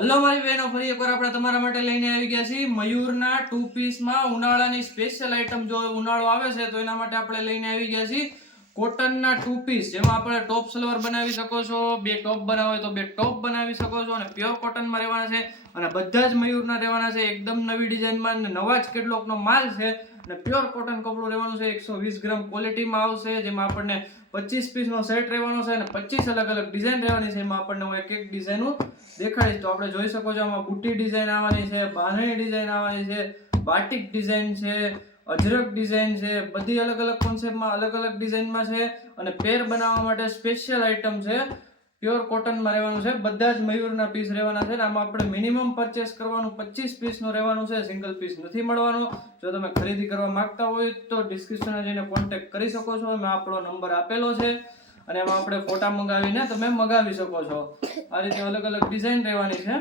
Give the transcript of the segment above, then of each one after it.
Hello મારી બહેનો, ફરી એકવાર આપણે તમારા માટે લઈને આવી ગયા છીએ મયુરના ટુ પીસમાં ઉનાળાની સ્પેશિયલ આઇટમ જો ઉનાળો આવે છે, તો એના માટે આપણે લઈને આવી ગયા છીએ કોટનના ટુ પીસ જેમાં આપણે ટોપ સલવાર બનાવી શકો છો, બે ટોપ બનાવો તો બે ટોપ બનાવી શકો છો, અને પ્યોર કોટનમાં રહેવાના છે, અને બધા જ મયુરના રહેવાના છે, એકદમ નવી ડિઝાઇનમાં નવા જ કેટલોકનો માલ છે અને પ્યોર કોટન કપડું રહેવાનું છે, એકસો વીસ ગ્રામ ક્વોલિટીમાં આવશે, જેમાં આપણને પચીસ પીસનો સેટ રહેવાનો છે અને પચીસ અલગ અલગ ડિઝાઇન રહેવાની છે. એમાં આપણને હું એક એક ડિઝાઇનનું દેખાડીશ. તો આપણે જોઈ શકો છો, આમાં બુટ્ટી ડિઝાઇન આવવાની છે, બાંધણી ડિઝાઇન આવવાની છે બાટિક ડિઝાઇન છે, અજરક ડિઝાઇન છે, બધી અલગ અલગ કોન્સેપ્ટમાં અલગ અલગ ડિઝાઇનમાં છે અને પેર બનાવવા માટે સ્પેશિયલ આઇટમ છે પ્યોર કોટનમાં રહેવાનું છે. બધા જ મયુરના પીસ રહેવાના છે ને આમાં આપણે મિનિમમ પરચેસ કરવાનું પચીસ પીસનું રહેવાનું છે. સિંગલ પીસ નથી મળવાનું. જો તમે ખરીદી કરવા માંગતા હોય તો ડિસ્ક્રિપ્શનમાં જઈને કોન્ટેક્ટ કરી શકો છો. મેં આપણો નંબર આપેલો છે અને એમાં આપણે ફોટા મંગાવીને તમે મંગાવી શકો છો. આ રીતે અલગ અલગ ડિઝાઇન રહેવાની છે.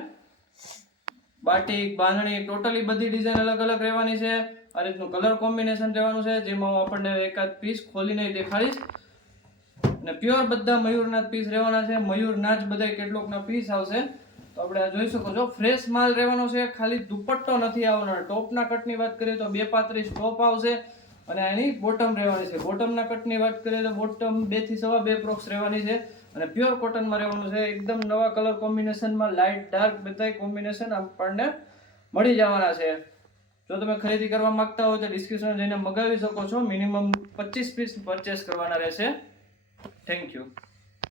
બાટિક બાંધણી ટોટલી બધી ડિઝાઇન અલગ અલગ રહેવાની છે. આ રીતનું કલર કોમ્બિનેશન રહેવાનું છે. જેમાં હું આપણને એકાદ પીસ ખોલીને દેખાડીશ. અને પ્યોર બધા મયુરના પીસ રહેવાના છે. મયુરના જ બધા કેટલોકના પીસ આવશે. તો આપણે આ જોઈ શકો છો. ફ્રેશ માલ રહેવાનો છે. ખાલી દુપટ્ટો નથી આવવાનો. ટોપના કટની વાત કરીએ તો બે પાંત્રીસ ટોપ આવશે અને એની બોટમ રહેવાની છે. બોટમના કટની વાત કરીએ તો બોટમ બેથી સવા બે પ્રોક્સ રહેવાની છે. અને પ્યોર કોટનમાં રહેવાનું છે. એકદમ નવા કલર કોમ્બિનેશનમાં લાઇટ ડાર્ક બધા કોમ્બિનેશન આપણને મળી જવાના છે. જો તમે ખરીદી કરવા માંગતા હોય તો ડિસ્ક્રિપ્શન જઈને મગાવી શકો છો. મિનિમમ પચીસ પીસ પરચેસ કરવાના રહેશે. thank you.